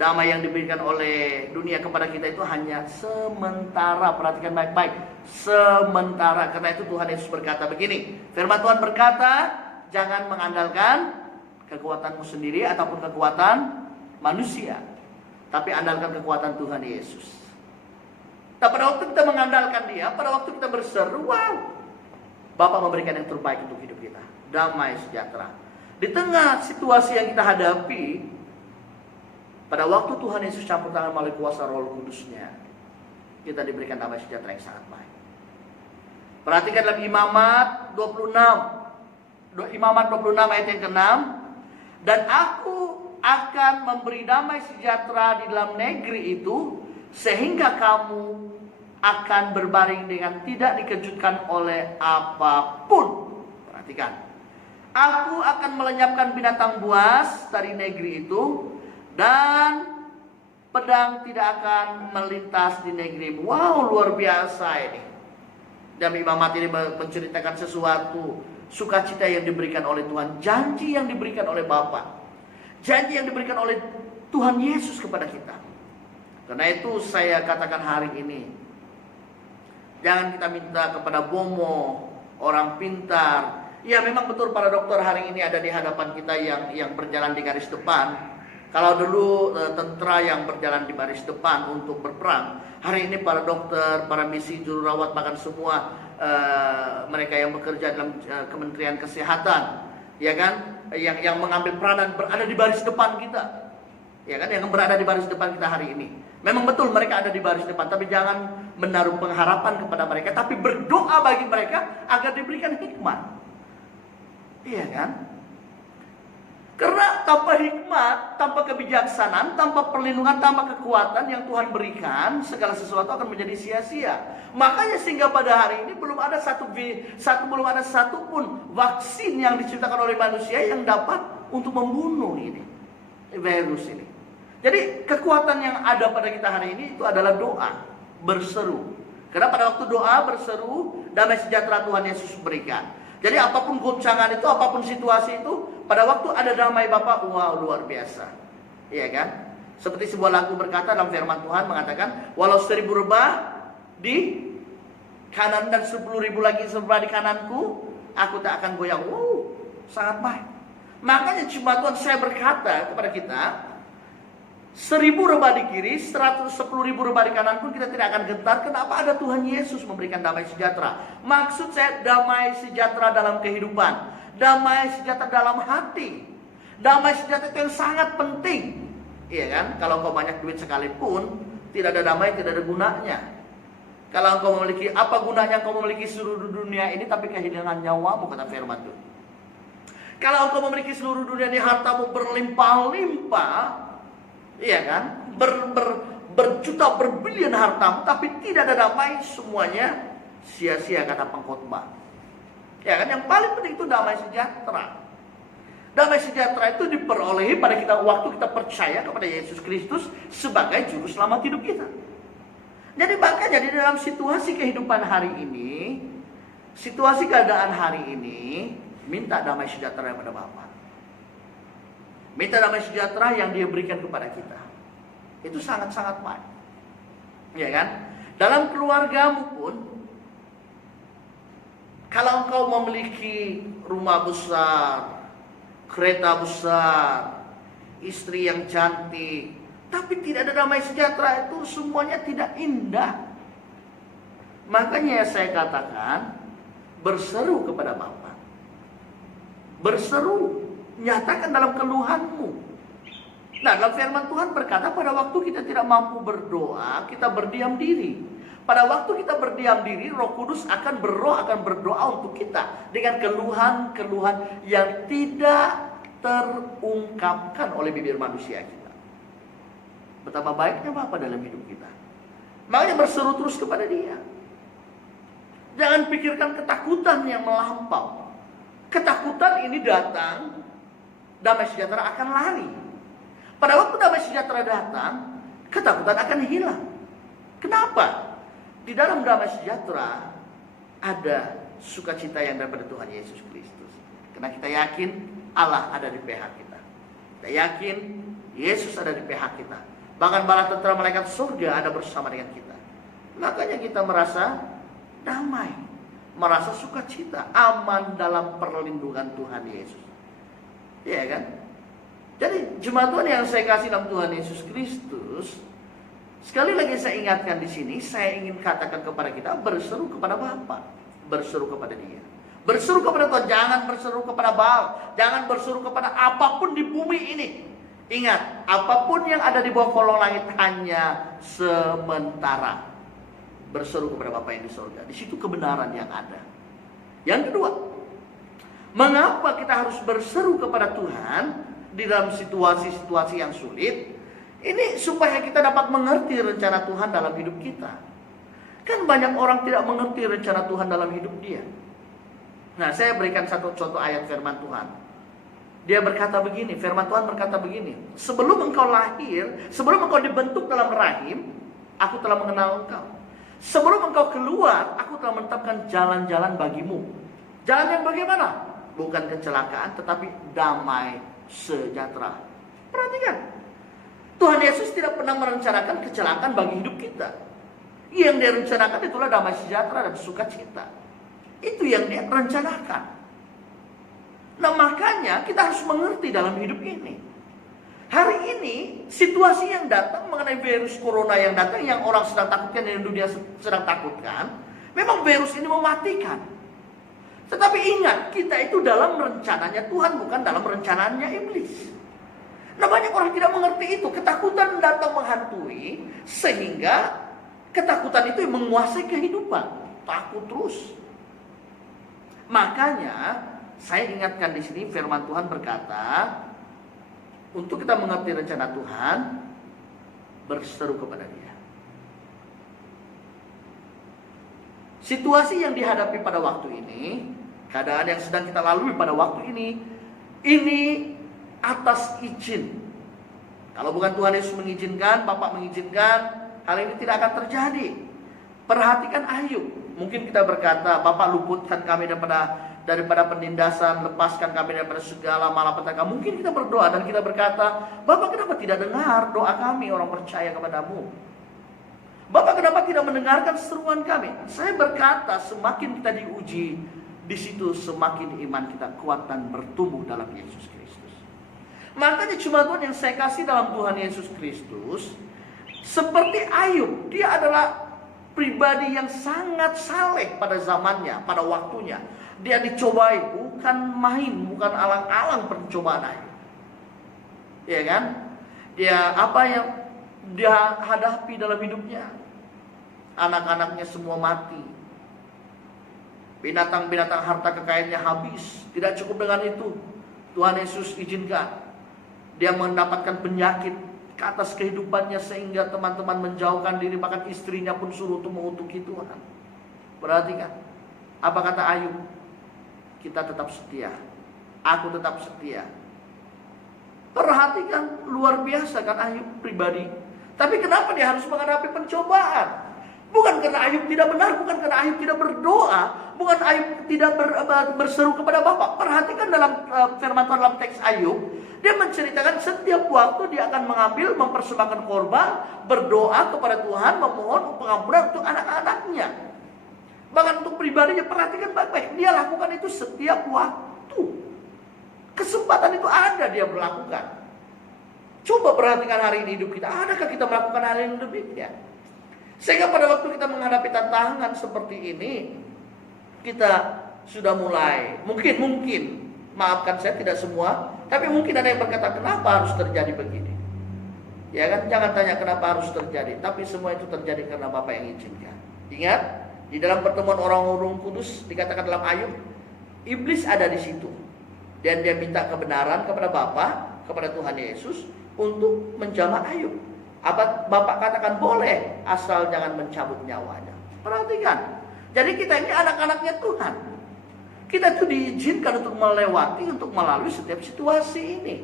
Damai yang diberikan oleh dunia kepada kita itu hanya sementara. Perhatikan baik-baik, sementara. Karena itu Tuhan Yesus berkata begini, firman Tuhan berkata, jangan mengandalkan kekuatanmu sendiri ataupun kekuatan manusia, tapi andalkan kekuatan Tuhan Yesus. Nah, pada waktu kita mengandalkan Dia, pada waktu kita berseru, wow, Bapa memberikan yang terbaik untuk hidup kita. Damai sejahtera. Di tengah situasi yang kita hadapi, pada waktu Tuhan Yesus campur tangan melalui kuasa Roh Kudus-Nya, kita diberikan damai sejahtera yang sangat baik. Perhatikan dalam Imamat 26. Imamat 26 ayat yang ke-6. Dan aku akan memberi damai sejahtera di dalam negeri itu, sehingga kamu akan berbaring dengan tidak dikejutkan oleh apapun. Perhatikan. Aku akan melenyapkan binatang buas dari negeri itu, dan pedang tidak akan melintas di negerimu. Wow, luar biasa ini. Dan Imamat ini menceritakan sesuatu sukacita yang diberikan oleh Tuhan, janji yang diberikan oleh Bapa, janji yang diberikan oleh Tuhan Yesus kepada kita. Karena itu saya katakan hari ini, jangan kita minta kepada bomo, orang pintar. Ya, memang betul para dokter hari ini ada di hadapan kita yang berjalan di garis depan. Kalau dulu tentara yang berjalan di baris depan untuk berperang, hari ini para dokter, para misi, juru rawat, bahkan semua mereka yang bekerja dalam Kementerian Kesehatan, ya kan, yang mengambil peranan berada di baris depan kita, ya kan, yang berada di baris depan kita hari ini. Memang betul mereka ada di baris depan, tapi jangan menaruh pengharapan kepada mereka, tapi berdoa bagi mereka agar diberikan hikmat, iya kan? Karena tanpa hikmat, tanpa kebijaksanaan, tanpa perlindungan, tanpa kekuatan yang Tuhan berikan, segala sesuatu akan menjadi sia-sia. Makanya sehingga pada hari ini belum ada satu pun vaksin yang diciptakan oleh manusia yang dapat untuk membunuh ini virus ini. Jadi kekuatan yang ada pada kita hari ini itu adalah doa, berseru. Karena pada waktu doa berseru, damai sejahtera Tuhan Yesus berikan. Jadi apapun goncangan itu, apapun situasi itu, pada waktu ada damai Bapa, wow, luar biasa. Iya kan? Seperti sebuah lagu berkata dalam firman Tuhan mengatakan, walau 1000 rebah di kanan dan 10.000 lagi sebelah di kananku, aku tak akan goyang. Wow, sangat baik. Makanya cuma Tuhan saya berkata kepada kita, 1000 rebah di kiri, 110.000 rebah di kanan pun kita tidak akan gentar. Kenapa? Ada Tuhan Yesus memberikan damai sejahtera. Maksud saya damai sejahtera dalam kehidupan, damai sejahtera dalam hati. Damai sejahtera itu yang sangat penting. Iya kan? Kalau engkau banyak duit sekalipun, tidak ada damai, tidak ada gunanya. Kalau engkau memiliki, apa gunanya engkau memiliki seluruh dunia ini tapi kehilangan nyawamu, kata firman Tuhan. Kalau engkau memiliki seluruh dunia ini, hartamu berlimpah-limpah, iya kan? Berjuta, berbilion hartamu, tapi tidak ada damai, semuanya sia-sia, kata pengkhotbah. Ya kan? Yang paling penting itu damai sejahtera. Damai sejahtera itu diperolehi pada kita waktu kita percaya kepada Yesus Kristus sebagai juru selamat hidup kita. Jadi makanya di dalam situasi kehidupan hari ini, situasi keadaan hari ini, minta damai sejahtera kepada Bapa. Minta damai sejahtera yang Dia berikan kepada kita. Itu sangat-sangat baik. Ya kan? Dalam keluargamu pun, kalau engkau memiliki rumah besar, kereta besar, istri yang cantik, tapi tidak ada damai sejahtera, itu semuanya tidak indah. Makanya saya katakan, berseru kepada Bapa. Berseru, nyatakan dalam keluhanmu. Nah, dalam firman Tuhan berkata, pada waktu kita tidak mampu berdoa, kita berdiam diri. Pada waktu kita berdiam diri, Roh Kudus akan berdoa untuk kita dengan keluhan-keluhan yang tidak terungkapkan oleh bibir manusia kita. Betapa baiknya Bapa dalam hidup kita. Makanya berseru terus kepada Dia. Jangan pikirkan ketakutan yang melampau. Ketakutan ini datang, damai sejahtera akan lari. Pada waktu damai sejahtera datang, ketakutan akan hilang. Kenapa? Di dalam damai sejahtera ada sukacita yang daripada Tuhan Yesus Kristus. Karena kita yakin Allah ada di pihak kita. Kita yakin Yesus ada di pihak kita. Bahkan bala tentara malaikat surga ada bersama dengan kita. Makanya kita merasa damai, merasa sukacita, aman dalam perlindungan Tuhan Yesus. Iya kan? Jadi jemaat Tuhan yang saya kasih dalam Tuhan Yesus Kristus, sekali lagi saya ingatkan di sini, saya ingin katakan kepada kita, berseru kepada Bapa, berseru kepada Dia, berseru kepada Tuhan. Jangan berseru kepada Baal, jangan berseru kepada apapun di bumi ini. Ingat, apapun yang ada di bawah kolong langit hanya sementara. Berseru kepada Bapa yang di surga, di situ kebenaran yang ada. Yang kedua, mengapa kita harus berseru kepada Tuhan di dalam situasi-situasi yang sulit? Ini supaya kita dapat mengerti rencana Tuhan dalam hidup kita. Kan banyak orang tidak mengerti rencana Tuhan dalam hidup dia. Nah, saya berikan satu contoh ayat firman Tuhan. Dia berkata begini, firman Tuhan berkata begini, sebelum engkau lahir, sebelum engkau dibentuk dalam rahim, aku telah mengenal engkau. Sebelum engkau keluar, aku telah menetapkan jalan-jalan bagimu. Jalan yang bagaimana? Bukan kecelakaan, tetapi damai sejahtera. Perhatikan, Tuhan Yesus tidak pernah merencanakan kecelakaan bagi hidup kita. Yang Dia rencanakan itulah damai sejahtera dan sukacita. Itu yang Dia rencanakan. Nah, makanya kita harus mengerti dalam hidup ini. Hari ini situasi yang datang mengenai virus corona yang datang, yang orang sedang takutkan, yang dunia sedang takutkan, memang virus ini mematikan. Tetapi ingat, kita itu dalam rencananya Tuhan, bukan dalam rencananya iblis. Nah, banyak orang tidak mengerti itu. Ketakutan datang menghantui, sehingga ketakutan itu menguasai kehidupan. Takut terus. Makanya saya ingatkan di sini, firman Tuhan berkata, untuk kita mengerti rencana Tuhan, berseru kepada Dia. Situasi yang dihadapi pada waktu ini, keadaan yang sedang kita lalui pada waktu ini atas izin. Kalau bukan Tuhan Yesus mengizinkan, Bapak mengizinkan, hal ini tidak akan terjadi. Perhatikan Ayub. Mungkin kita berkata, Bapak luputkan kami daripada penindasan, lepaskan kami daripada segala malapetaka. Mungkin kita berdoa dan kita berkata, Bapak kenapa tidak dengar doa kami orang percaya kepadamu? Bapak kenapa tidak mendengarkan seruan kami? Saya berkata, semakin kita diuji, di situ semakin iman kita kuat dan bertumbuh dalam Yesus Kristus. Makanya cuma Tuhan yang saya kasih dalam Tuhan Yesus Kristus, seperti Ayub, dia adalah pribadi yang sangat saleh pada zamannya, pada waktunya. Dia dicobai, bukan main, bukan alang-alang pencobaan Ayub. Ya kan? Dia apa yang dia hadapi dalam hidupnya? Anak-anaknya semua mati. Binatang-binatang harta kekayaannya habis. Tidak cukup dengan itu, Tuhan Yesus izinkan dia mendapatkan penyakit ke atas kehidupannya, sehingga teman-teman menjauhkan diri, bahkan istrinya pun suruh untuk mengutuki Tuhan. Perhatikan, apa kata Ayub? Kita tetap setia. Aku tetap setia. Perhatikan, luar biasa kan Ayub pribadi. Tapi kenapa dia harus menghadapi pencobaan? Bukan karena Ayub tidak benar, bukan karena Ayub tidak berdoa, bukan Ayub tidak berseru kepada Bapa. Perhatikan dalam firman Tuhan dalam teks Ayub, dia menceritakan setiap waktu dia akan mengambil, mempersembahkan korban, berdoa kepada Tuhan, memohon pengampunan untuk anak-anaknya. Bahkan untuk pribadinya, perhatikan baik-baik, dia lakukan itu setiap waktu. Kesempatan itu ada, dia berlakukan. Coba perhatikan hari ini hidup kita, adakah kita melakukan hal yang demikian? Sehingga pada waktu kita menghadapi tantangan seperti ini, kita sudah mulai, mungkin, maafkan saya tidak semua, tapi mungkin ada yang berkata, kenapa harus terjadi begini? Ya kan, jangan tanya kenapa harus terjadi, tapi semua itu terjadi karena Bapa yang izinkan. Ingat, di dalam pertemuan orang-orang kudus, dikatakan dalam Ayub, iblis ada di situ. Dan dia minta kebenaran kepada Bapa, kepada Tuhan Yesus, untuk menjamah Ayub. Apa Bapak katakan boleh, asal jangan mencabut nyawanya. Perhatikan, jadi kita ini anak-anaknya Tuhan. Kita itu diizinkan untuk melewati, untuk melalui setiap situasi ini.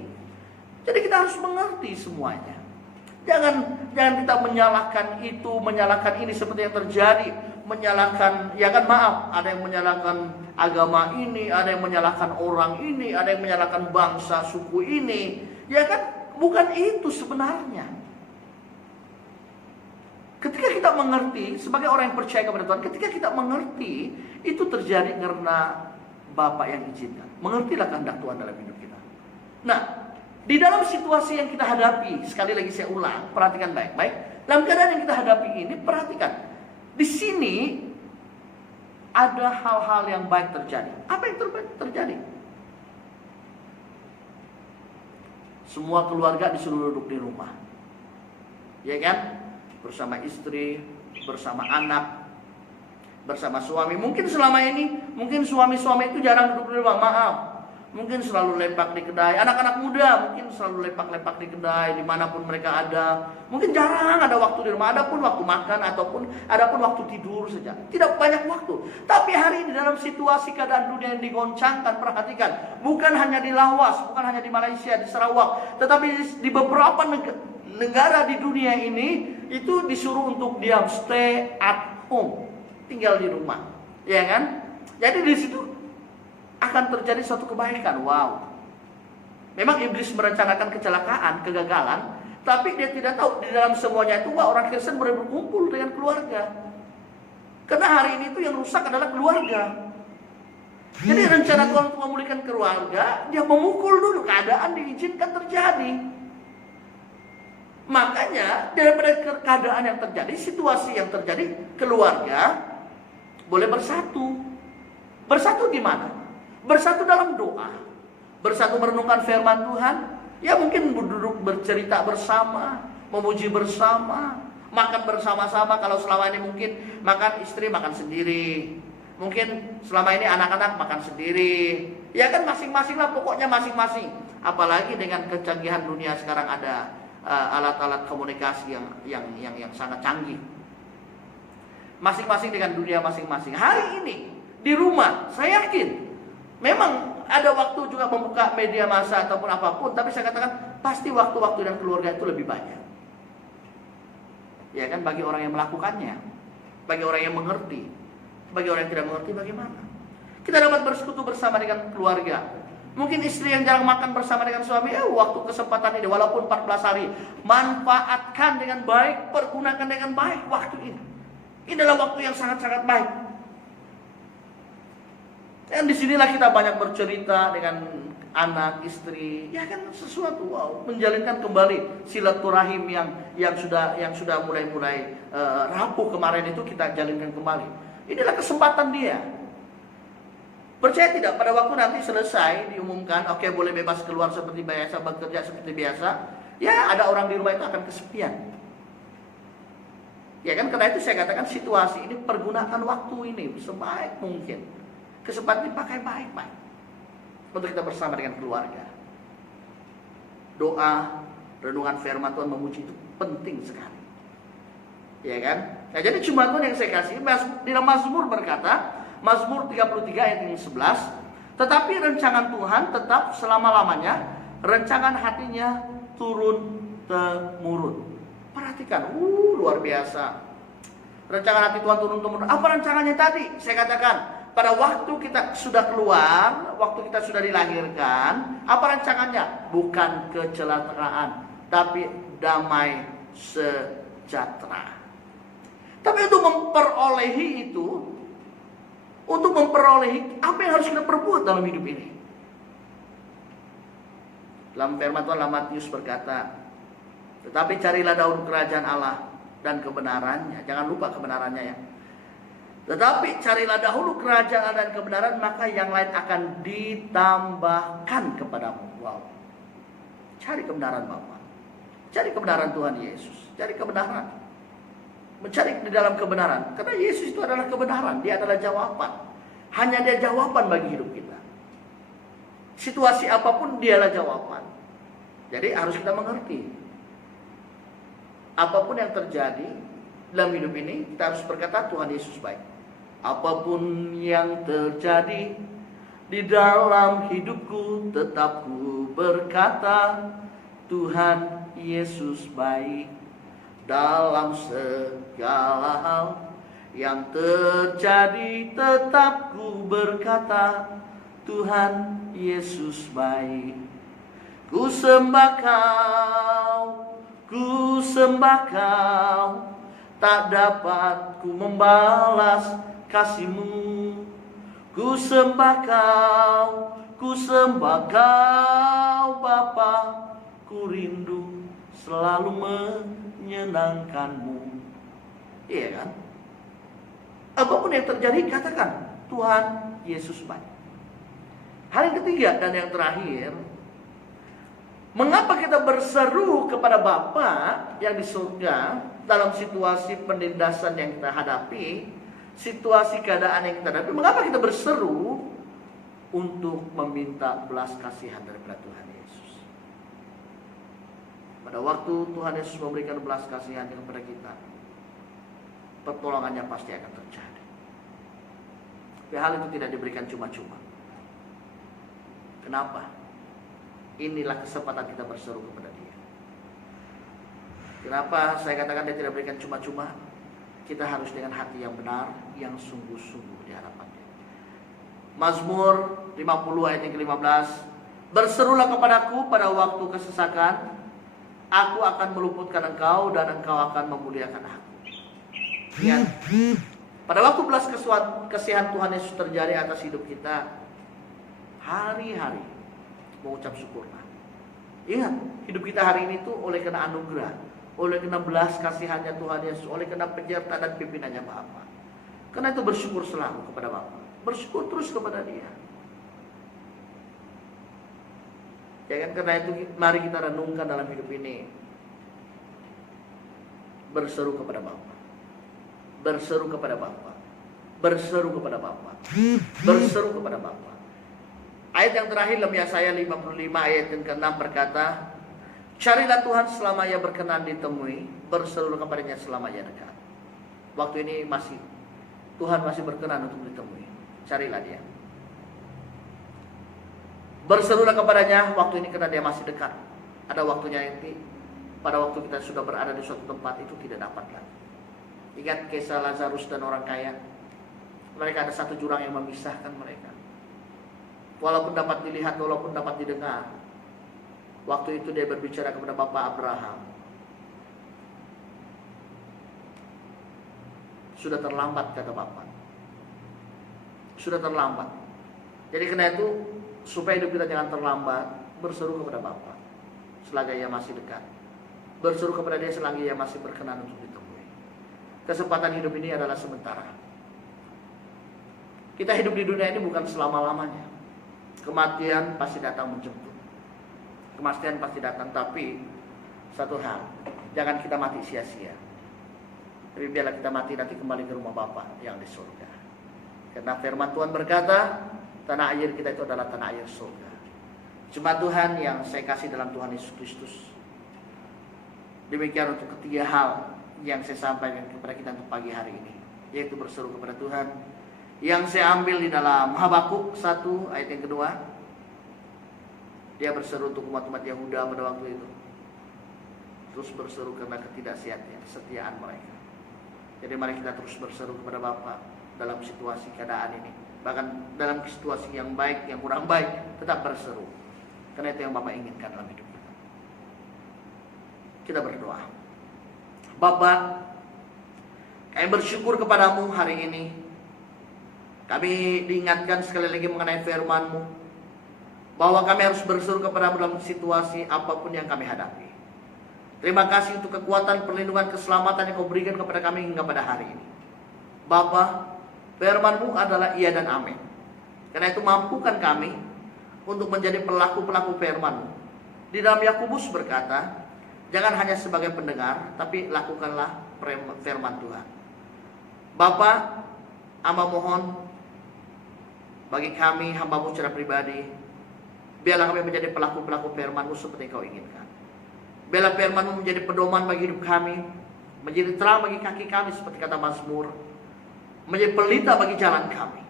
Jadi kita harus mengerti semuanya. Jangan kita menyalahkan itu, menyalahkan ini seperti yang terjadi. Menyalahkan, ya kan maaf, ada yang menyalahkan agama ini, ada yang menyalahkan orang ini, ada yang menyalahkan bangsa, suku ini. Ya kan, bukan itu sebenarnya. Ketika kita mengerti, sebagai orang yang percaya kepada Tuhan, ketika kita mengerti, itu terjadi karena Bapa yang izinkan. Mengertilah kehendak Tuhan dalam hidup kita. Nah, di dalam situasi yang kita hadapi, sekali lagi saya ulang, perhatikan baik-baik. Dalam keadaan yang kita hadapi ini, perhatikan. Di sini ada hal-hal yang baik terjadi. Apa yang terjadi? Semua keluarga disuruh duduk di rumah. Ya kan? Bersama istri, bersama anak, bersama suami. Mungkin selama ini, mungkin suami-suami itu jarang duduk di rumah, maaf. Mungkin selalu lepak di kedai. Anak-anak muda mungkin selalu lepak-lepak di kedai, dimanapun mereka ada. Mungkin jarang ada waktu di rumah. Adapun waktu makan, adapun waktu tidur saja. Tidak banyak waktu. Tapi hari ini dalam situasi keadaan dunia yang digoncangkan, perhatikan. Bukan hanya di Laos, bukan hanya di Malaysia, di Sarawak, tetapi di beberapa negara di dunia ini, itu disuruh untuk diam, stay at home, tinggal di rumah, ya kan? Jadi di situ akan terjadi suatu kebaikan. Wow, memang iblis merencanakan kecelakaan, kegagalan, tapi dia tidak tahu di dalam semuanya itu, wah, orang Kristen boleh berkumpul dengan keluarga. Karena hari ini itu yang rusak adalah keluarga. Jadi rencana Tuhan untuk memulihkan keluarga, dia memukul dulu, keadaan diizinkan terjadi. Makanya daripada keadaan yang terjadi, situasi yang terjadi, keluarga boleh bersatu. Bersatu di mana? Bersatu dalam doa, bersatu merenungkan firman Tuhan. Ya mungkin duduk bercerita bersama, memuji bersama, makan bersama-sama. Kalau selama ini mungkin makan istri makan sendiri, mungkin selama ini anak-anak makan sendiri. Ya kan masing-masing lah, pokoknya masing-masing. Apalagi dengan kecanggihan dunia sekarang ada alat-alat komunikasi yang sangat canggih. Masing-masing dengan dunia masing-masing. Hari ini di rumah, saya yakin memang ada waktu juga membuka media massa ataupun apapun, tapi saya katakan pasti waktu-waktu dan keluarga itu lebih banyak. Ya kan, bagi orang yang melakukannya, bagi orang yang mengerti. Bagi orang yang tidak mengerti, bagaimana? Kita dapat bersekutu bersama dengan keluarga. Mungkin istri yang jarang makan bersama dengan suami, waktu kesempatan ini walaupun 14 hari, manfaatkan dengan baik, pergunakan dengan baik waktu ini. Ini adalah waktu yang sangat-sangat baik. Dan disinilah kita banyak bercerita dengan anak, istri, ya kan sesuatu menjalinkan kembali silaturahim yang sudah mulai rapuh kemarin itu kita jalinkan kembali. Inilah kesempatan dia. Percaya tidak, pada waktu nanti selesai diumumkan, oke, boleh bebas keluar seperti biasa, bekerja seperti biasa, ya ada orang di rumah itu akan kesepian. Ya kan, karena itu saya katakan situasi ini pergunakan waktu ini sebaik mungkin. Kesempatan dipakai baik-baik untuk kita bersama dengan keluarga. Doa, renungan firman Tuhan, memuji itu penting sekali. Ya kan? Nah, jadi cuma Tuhan yang saya kasih. Di dalam Mazmur berkata, Mazmur 33 ayat 11, tetapi rancangan Tuhan tetap selama-lamanya, rancangan hatinya turun-temurun. Perhatikan, luar biasa. Rancangan hati Tuhan turun-temurun. Apa rancangannya tadi? Saya katakan, pada waktu kita sudah keluar, waktu kita sudah dilahirkan, apa rancangannya? Bukan kecelakaan, tapi damai sejahtera. Tapi untuk memperolehi itu, apa yang harus kita perbuat dalam hidup ini? Dalam firman Tuhan, dalam Matius berkata, tetapi carilah dahulu kerajaan Allah dan kebenarannya. Jangan lupa kebenarannya ya. Tetapi carilah dahulu kerajaan Allah dan kebenaran, maka yang lain akan ditambahkan kepadamu. Wow. Cari kebenaran Bapa. Cari kebenaran Tuhan Yesus. Cari kebenaran. Mencari di dalam kebenaran. Karena Yesus itu adalah kebenaran. Dia adalah jawaban. Hanya dia jawaban bagi hidup kita. Situasi apapun dialah jawaban. Jadi harus kita mengerti. Apapun yang terjadi dalam hidup ini, kita harus berkata Tuhan Yesus baik. Apapun yang terjadi di dalam hidupku, tetap ku berkata Tuhan Yesus baik. Dalam segala hal yang terjadi, tetap ku berkata Tuhan Yesus baik. Ku sembah kau, tak dapat ku membalas kasih-Mu. Ku sembah kau Bapa, ku rindu selalu menyenangkan-Mu. Iya kan? Apapun yang terjadi, katakan Tuhan Yesus baik. Hal yang ketiga dan yang terakhir, mengapa kita berseru kepada Bapa yang di surga dalam situasi penindasan yang kita hadapi, situasi keadaan yang kita hadapi? Mengapa kita berseru untuk meminta belas kasihan daripada Tuhan Yesus? Pada waktu Tuhan Yesus memberikan belas kasihan kepada kita, pertolongannya pasti akan terjadi. Tapi hal itu tidak diberikan cuma-cuma. Kenapa? Inilah kesempatan kita berseru kepada Dia. Kenapa saya katakan Dia tidak berikan cuma-cuma? Kita harus dengan hati yang benar, yang sungguh-sungguh di hadapan-Nya. Mazmur 50 ayat yang ke-15, berserulah kepadaku pada waktu kesesakan, aku akan meluputkan engkau dan engkau akan memuliakan aku. Lihat, pada waktu belas kasihan Tuhan Yesus terjadi atas hidup kita, hari-hari mengucap syukurlah. Ingat, hidup kita hari ini tuh oleh karena anugerah, oleh karena belas kasihannya Tuhan Yesus, oleh karena penyertaan dan pimpinannya Bapa. Karena itu bersyukur selalu kepada Bapa, bersyukur terus kepada Dia. Ya kan, karena itu mari kita renungkan dalam hidup ini, berseru kepada Bapa, berseru kepada Bapa, berseru kepada Bapa, berseru kepada Bapa. Ayat yang terakhir dalam Yesaya 55 ayat yang ke-6 berkata, carilah Tuhan selama Ia berkenan ditemui, berseru kepadanya selama Ia dekat. Waktu ini Tuhan masih berkenan untuk ditemui. Carilah Dia. Berserulah kepadanya waktu ini karena Dia masih dekat. Ada waktunya nanti, pada waktu kita sudah berada di suatu tempat itu tidak dapat lagi. Ingat kisah Lazarus dan orang kaya. Mereka ada satu jurang yang memisahkan mereka. Walaupun dapat dilihat, walaupun dapat didengar. Waktu itu dia berbicara kepada Bapak Abraham. Sudah terlambat, kata Bapak. Sudah terlambat. Jadi karena itu supaya hidup kita jangan terlambat, berseru kepada Bapa selagi Ia masih dekat. Berseru kepada Dia selagi Ia masih berkenan untuk ditemui. Kesempatan hidup ini adalah sementara. Kita hidup di dunia ini bukan selama-lamanya. Kematian pasti datang menjemput. Kematian pasti datang, tapi satu hal, jangan kita mati sia-sia. Tapi biarlah kita mati nanti kembali ke rumah Bapa yang di surga. Karena firman Tuhan berkata, tanah air kita itu adalah tanah air surga. Jemaat Tuhan yang saya kasih dalam Tuhan Yesus Kristus, demikian untuk ketiga hal yang saya sampaikan kepada kita untuk pagi hari ini, yaitu berseru kepada Tuhan. Yang saya ambil di dalam Habakuk 1 ayat yang kedua, dia berseru untuk umat-umat Yahuda pada waktu itu. Terus berseru karena ketidaksetiaan mereka. Jadi mari kita terus berseru kepada Bapa dalam situasi keadaan ini. Bahkan dalam situasi yang baik, yang kurang baik, tetap berseru. Karena itu yang Bapa inginkan dalam hidup kita. Kita berdoa. Bapa, kami bersyukur kepadamu hari ini. Kami diingatkan sekali lagi mengenai firman-Mu, bahwa kami harus berseru kepadamu dalam situasi apapun yang kami hadapi. Terima kasih untuk kekuatan, perlindungan, keselamatan yang Kau berikan kepada kami hingga pada hari ini. Bapa, firman-Mu adalah iya dan amin. Karena itu mampukan kami untuk menjadi pelaku-pelaku firman-Mu. Di dalam Yakobus berkata, jangan hanya sebagai pendengar, tapi lakukanlah firman Tuhan. Bapa, hamba mohon bagi kami, hamba-Mu secara pribadi, biarlah kami menjadi pelaku-pelaku firman-Mu seperti Kau inginkan. Biarlah firman-Mu menjadi pedoman bagi hidup kami, menjadi terang bagi kaki kami seperti kata Mazmur, menjadi pelita bagi jalan kami.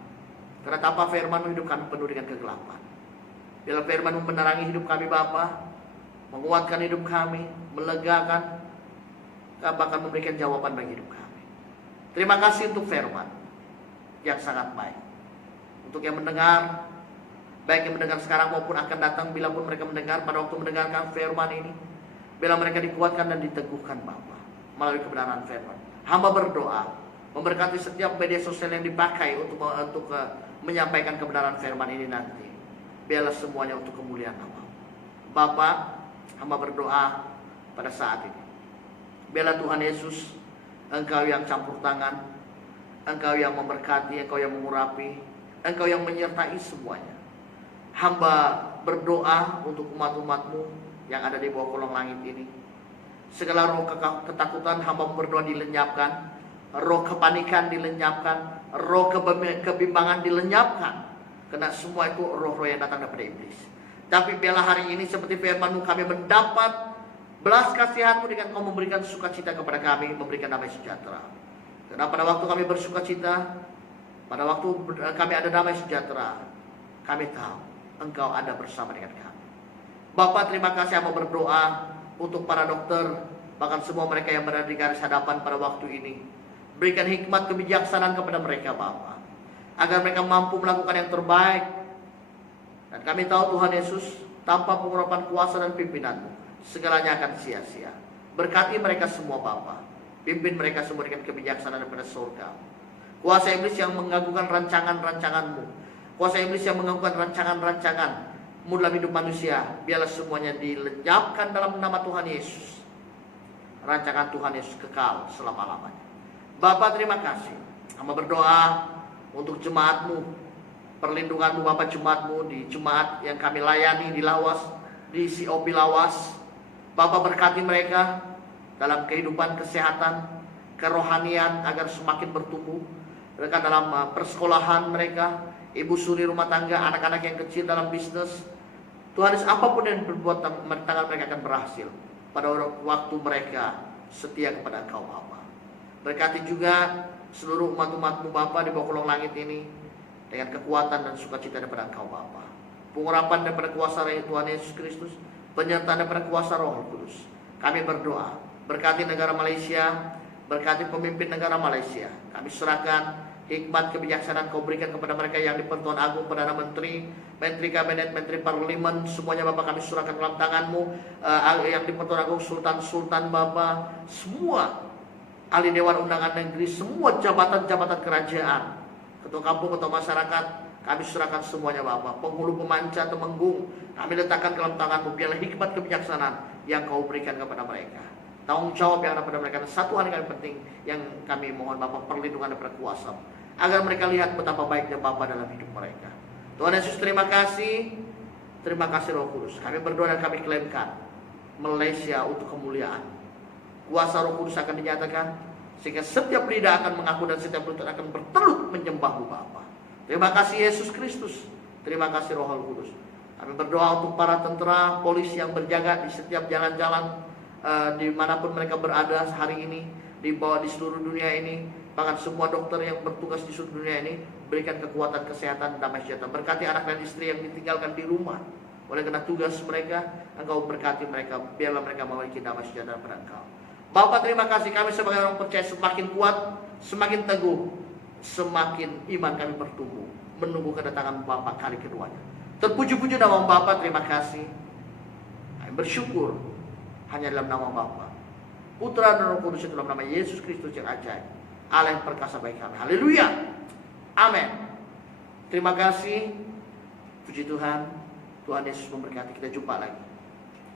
Karena tanpa firman-Mu hidup kami penuh dengan kegelapan. Biarlah firman-Mu menerangi hidup kami Bapa, menguatkan hidup kami, melegakan, bahkan memberikan jawaban bagi hidup kami. Terima kasih untuk firman yang sangat baik. Untuk yang mendengar, baik yang mendengar sekarang maupun akan datang, bila pun mereka mendengar, pada waktu mendengarkan firman ini, bila mereka dikuatkan dan diteguhkan Bapa melalui kebenaran firman. Hamba berdoa, memberkati setiap media sosial yang dipakai untuk menyampaikan kebenaran firman ini nanti. Biarlah semuanya untuk kemuliaan nama. Bapa, hamba berdoa pada saat ini. Biarlah Tuhan Yesus, Engkau yang campur tangan, Engkau yang memberkati, Engkau yang mengurapi, Engkau yang menyertai semuanya. Hamba berdoa untuk umat-umat-Mu yang ada di bawah kolong langit ini. Segala roh ketakutan hamba berdoa dilenyapkan, roh kepanikan dilenyapkan, roh kebimbangan dilenyapkan. Karena semua itu roh-roh yang datang daripada iblis. Tapi biarlah hari ini seperti firman-Mu kami mendapat belas kasihan-Mu dengan Kau memberikan sukacita kepada kami, memberikan damai sejahtera. Karena pada waktu kami bersukacita, pada waktu kami ada damai sejahtera, kami tahu Engkau ada bersama dengan kami. Bapak, terima kasih hamba berdoa untuk para dokter, bahkan semua mereka yang berada di garis hadapan pada waktu ini. Berikan hikmat kebijaksanaan kepada mereka Bapak, agar mereka mampu melakukan yang terbaik. Dan kami tahu Tuhan Yesus, tanpa pengurapan kuasa dan pimpinan-Mu, segalanya akan sia-sia. Berkati mereka semua Bapa, pimpin mereka semua dengan kebijaksanaan daripada surga. Kuasa iblis yang mengganggukan rancangan-rancangan-Mu, kuasa iblis yang mengganggukan rancangan-rancangan-Mu dalam hidup manusia, biarlah semuanya dilenyapkan dalam nama Tuhan Yesus. Rancangan Tuhan Yesus kekal selama-lamanya. Bapa, terima kasih. Hamba berdoa untuk jemaat-Mu, perlindungan-Mu Bapa, jemaat-Mu di jemaat yang kami layani di Lawas, di COP Lawas. Bapa, berkati mereka dalam kehidupan kesehatan, kerohanian agar semakin bertumbuh. Mereka dalam persekolahan mereka, ibu suri rumah tangga, anak-anak yang kecil dalam bisnis. Tuhan Yesus, apapun yang berbuat tangan mereka akan berhasil pada waktu mereka setia kepada Engkau Bapa. Berkati juga seluruh umat-umat-Mu Bapa di bawah kolong langit ini dengan kekuatan dan sukacita daripada Engkau Bapa. Pengurapan daripada kuasa Tuhan Yesus Kristus, penyertaan daripada kuasa Roh Kudus. Kami berdoa, berkati negara Malaysia, berkati pemimpin negara Malaysia. Kami serahkan hikmat kebijaksanaan Kau berikan kepada mereka yang di Pertuan Agung, Perdana Menteri, Menteri Kabinet, Menteri Parlemen, semuanya Bapak kami serahkan dalam tangan-Mu. Yang di Pertuan Agung, Sultan-Sultan Bapak, semua ahli Dewan Undangan Negeri, semua jabatan-jabatan kerajaan, ketua kampung, ketua masyarakat, Kami serahkan semuanya Bapa. Penghulu, pemanca, temenggung, kami letakkan dalam tangan-Mu. Biarlah hikmat kebijaksanaan yang Kau berikan kepada mereka. Tanggung jawab yang ada pada mereka. Dan satu hal yang paling penting yang kami mohon Bapa, perlindungan daripada kuasa, agar mereka lihat betapa baiknya Bapa dalam hidup mereka. Tuhan Yesus, terima kasih. Terima kasih Roh Kudus. Kami berdoa dan kami klaimkan Malaysia untuk kemuliaan. Kuasa Roh Kudus akan dinyatakan, sehingga setiap lidah akan mengaku dan setiap lutut akan bertelut menyembah-Mu Bapa. Terima kasih Yesus Kristus. Terima kasih Roh Kudus. Kami berdoa untuk para tentara, polisi yang berjaga di setiap jalan-jalan dimanapun mereka berada hari ini, di seluruh dunia ini. Bahkan semua dokter yang bertugas di seluruh dunia ini, berikan kekuatan, kesehatan, damai sejahtera. Berkati anak dan istri yang ditinggalkan di rumah oleh karena tugas mereka. Engkau berkati mereka, biarlah mereka memiliki damai sejahtera pada Engkau. Bapa, terima kasih. Kami sebagai orang percaya semakin kuat, semakin teguh, semakin iman kami bertumbuh, menunggu kedatangan Bapa kali keduanya. Terpuji-puji nama Bapa, terima kasih. Kami bersyukur hanya dalam nama Bapa, Putra dan Roh Kudus, dalam nama Yesus Kristus yang ajaib, Allah yang perkasa bagi kami. Haleluya. Amin. Terima kasih. Puji Tuhan. Tuhan Yesus memberkati. Kita jumpa lagi.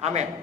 Amin.